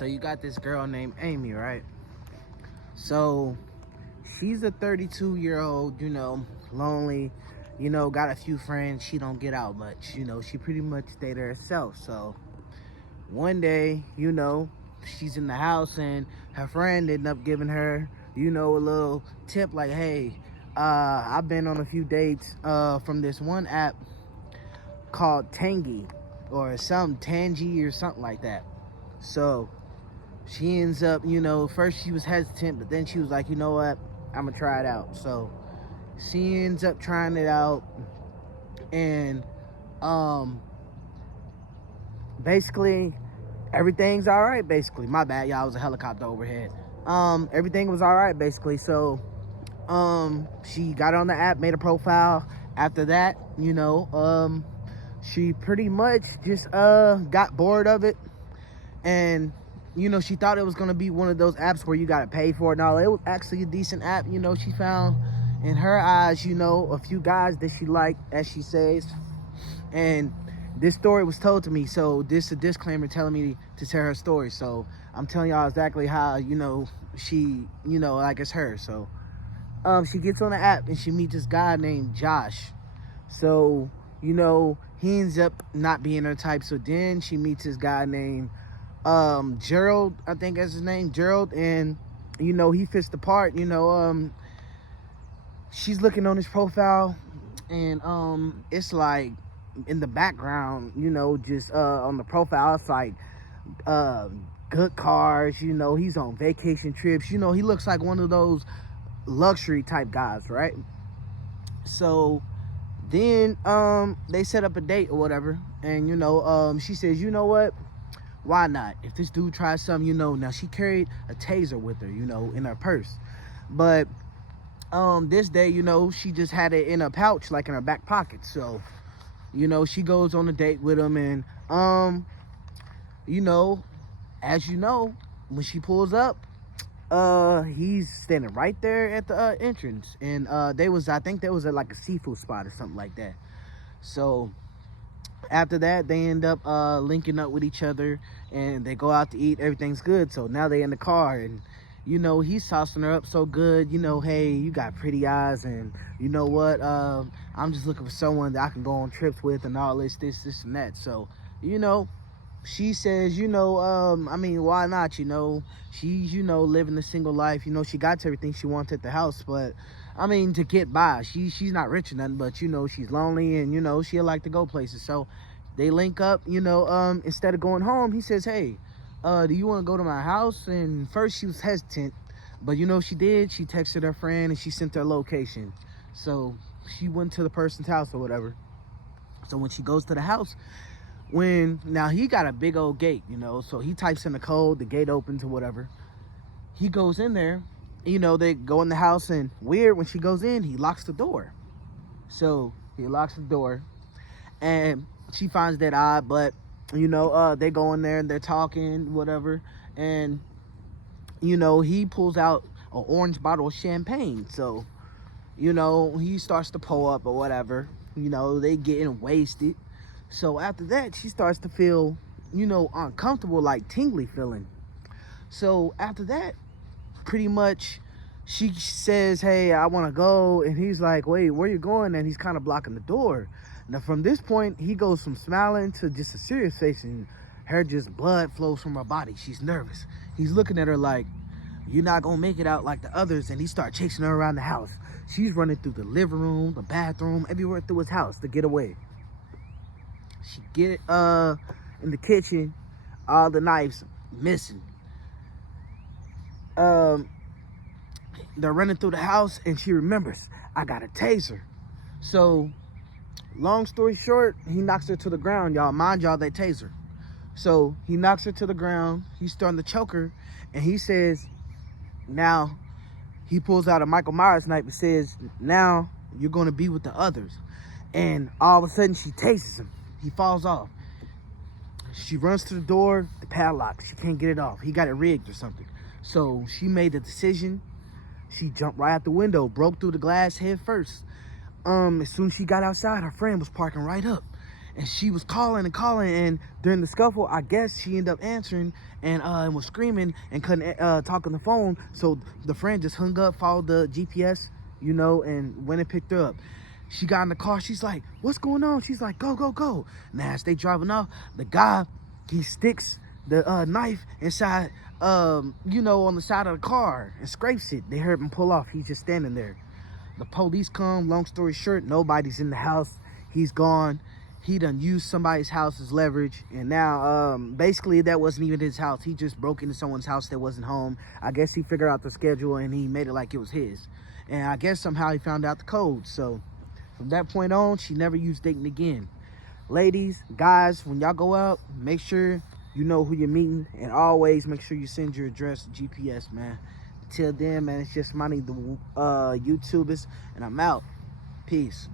So you got this girl named Amy, right? So she's a 32-year-old, lonely, got a few friends. She don't get out much, she pretty much stay to herself. So one day, she's in the house and her friend ended up giving her, a little tip like, hey, I've been on a few dates from this one app called Tangy or some Tangy or something like that. So she ends up, first she was hesitant, but then she was like, you know what, I'm gonna try it out. So she ends up trying it out, and basically everything's all right. Basically, my bad, y'all, was a helicopter overhead. Everything was all right, basically. So she got on the app, made a profile. After that, she pretty much just got bored of it, and she thought it was gonna be one of those apps where you gotta pay for it. No, it was actually a decent app. She found in her eyes, a few guys that she liked, as she says. And this story was told to me, so this is a disclaimer telling me to tell her story. So I'm telling y'all exactly how, she, like it's her. So she gets on the app and she meets this guy named Josh. So, he ends up not being her type. So then she meets this guy named Gerald, I think that's his name, Gerald. And, he fits the part. She's looking on his profile, and it's like in the background, just on the profile, it's like good cars, he's on vacation trips, he looks like one of those luxury type guys, right? So then they set up a date or whatever, and she says, you know what, why not? If this dude tries something, now she carried a taser with her, in her purse. But this day, she just had it in a pouch, like in her back pocket. So, she goes on a date with him, and as when she pulls up, he's standing right there at the entrance. And I think they was at like a seafood spot or something like that. So after that, they end up linking up with each other, and they go out to eat. Everything's good. So now they in the car, and he's tossing her up so good, hey, you got pretty eyes, and you know what, I'm just looking for someone that I can go on trips with and all this and that. So she says, why not? She's living a single life. She got everything she wanted at the house, but to get by, she's not rich or nothing, but she's lonely, and she'll like to go places. So they link up. Instead of going home, he says, hey, do you want to go to my house? And first she was hesitant, but she did. She texted her friend and she sent her location. So she went to the person's house or whatever. So when she goes to the house, now he got a big old gate, so he types in the code, the gate opens or whatever. He goes in there, they go in the house, and weird, when she goes in, he locks the door. So he locks the door, and she finds that odd, but they go in there and they're talking, whatever, and he pulls out an orange bottle of champagne. So he starts to pull up or whatever, they getting wasted. So after that, she starts to feel uncomfortable, like tingly feeling. So after that, pretty much she says, hey, I want to go, and he's like, wait, where you going? And he's kind of blocking the door. Now, from this point, he goes from smiling to just a serious face, and her just blood flows from her body. She's nervous. He's looking at her like, you're not going to make it out like the others, and he starts chasing her around the house. She's running through the living room, the bathroom, everywhere through his house to get away. She get in the kitchen, all the knives missing. They're running through the house, and she remembers, I got a taser. So long story short, he knocks her to the ground, y'all. Mind y'all, they taser. So he knocks her to the ground. He's starting to choke her. And he says, now, he pulls out a Micheal Myers knife and says, now you're going to be with the others. And all of a sudden, she tases him. He falls off. She runs to the door, the padlock. She can't get it off. He got it rigged or something. So she made the decision. She jumped right out the window, broke through the glass head first. As soon as she got outside, her friend was parking right up. And she was calling and calling, and during the scuffle, I guess she ended up answering and was screaming and couldn't talk on the phone. So the friend just hung up, followed the GPS, you know, and went and picked her up. She got in the car. She's like, "What's going on?" She's like, "Go, go, go." And as they driving off, the guy, he sticks the knife inside, you know, on the side of the car and scrapes it. They heard him pull off. He's just standing there. The police come. Long story short, nobody's in the house. He's gone. He done used somebody's house as leverage, and now basically that wasn't even his house. He just broke into someone's house that wasn't home. I guess he figured out the schedule and he made it like it was his. And I guess somehow he found out the code. So from that point on, she never used dating again. Ladies, guys, when y'all go out, make sure you know who you're meeting, and always make sure you send your address to GPS, man. Till then, man, it's Jussmonty, the YouTubers, and I'm out. Peace.